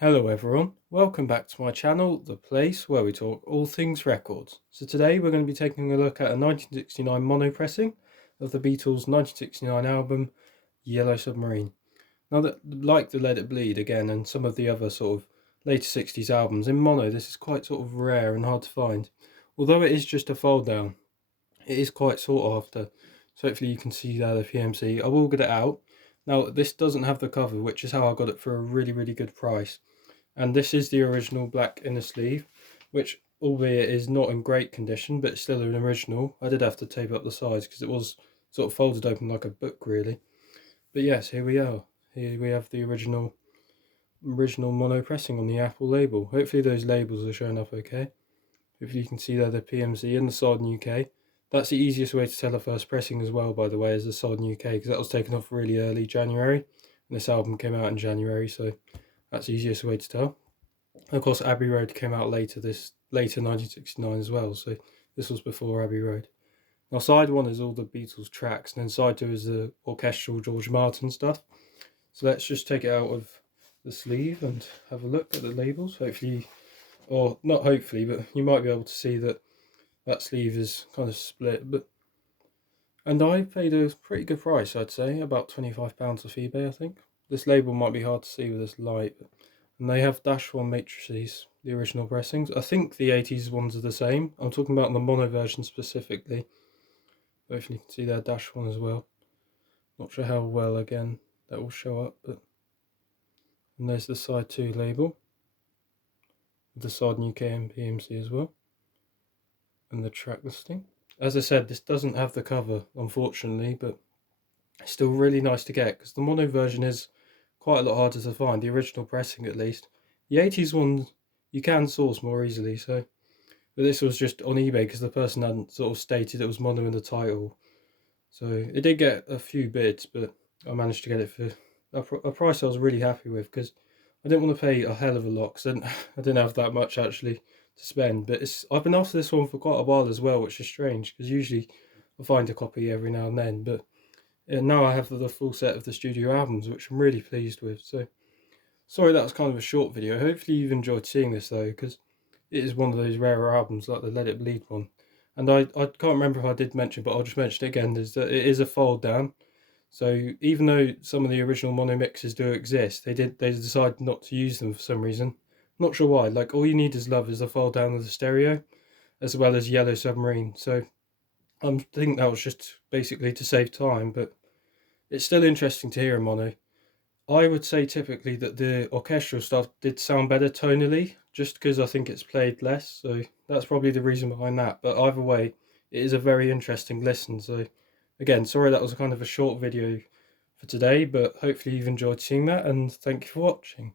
Hello everyone, welcome back to my channel, the place where we talk all things records. So today we're going to be taking a look at a 1969 mono pressing of the Beatles' 1969 album, Yellow Submarine. Now that, like the Let It Bleed again and some of the other sort of later 60s albums, in mono this is quite sort of rare and hard to find. Although it is just a fold down, it is quite sought after. So hopefully you can see there the PMC. I will get it out. Now this doesn't have the cover, which is how I got it for a really good price. And this is the original black inner sleeve, which albeit is not in great condition, but it's still an original. I did have to tape up the sides because it was sort of folded open like a book really. But yes, here we are. Here we have the original mono pressing on the Apple label. Hopefully those labels are showing up okay. Hopefully you can see there the PMC and the Southern UK. That's the easiest way to tell a first pressing as well, by the way, is the Southern UK, because that was taken off really early January. And this album came out in January, so that's the easiest way to tell. Of course, Abbey Road came out later 1969 as well, so this was before Abbey Road. Now side 1 is all the Beatles tracks, and then side 2 is the orchestral George Martin stuff. So let's just take it out of the sleeve and have a look at the labels. Hopefully, or not hopefully, but you might be able to see that that sleeve is kind of split. And I paid a pretty good price, I'd say, about £25 off eBay, I think. This label might be hard to see with this light, and they have -1 matrices, the original pressings. I think the 80s ones are the same. I'm talking about the mono version specifically. Hopefully you can see their -1 as well. Not sure how well, again, that will show up, but... And there's the side 2 label, with the side UK and PMC as well, and the track listing. As I said, this doesn't have the cover, unfortunately, but it's still really nice to get, because the mono version is quite a lot harder to find, the original pressing at least. The 80s one you can source more easily, so... But this was just on eBay because the person hadn't sort of stated it was mono in the title. So it did get a few bids, but I managed to get it for a price I was really happy with, because I didn't want to pay a hell of a lot, because I didn't have that much actually to spend. But I've been after this one for quite a while as well, which is strange, because usually I find a copy every now and then. But now I have the full set of the studio albums, which I'm really pleased with. So sorry that was kind of a short video. Hopefully you've enjoyed seeing this though, because it is one of those rarer albums like the Let It Bleed one. And I can't remember if I did mention, but I'll just mention it again, is that it is a fold down. So even though some of the original mono mixes do exist, they decided not to use them for some reason. Not sure why. Like, All You Need Is Love is the fold down of the stereo, as well as Yellow Submarine. So I think that was just basically to save time, but it's still interesting to hear a mono. I would say typically that the orchestral stuff did sound better tonally, just because I think it's played less, so that's probably the reason behind that. But either way, it is a very interesting listen. So again, sorry that was kind of a short video for today, but hopefully you've enjoyed seeing that, and thank you for watching.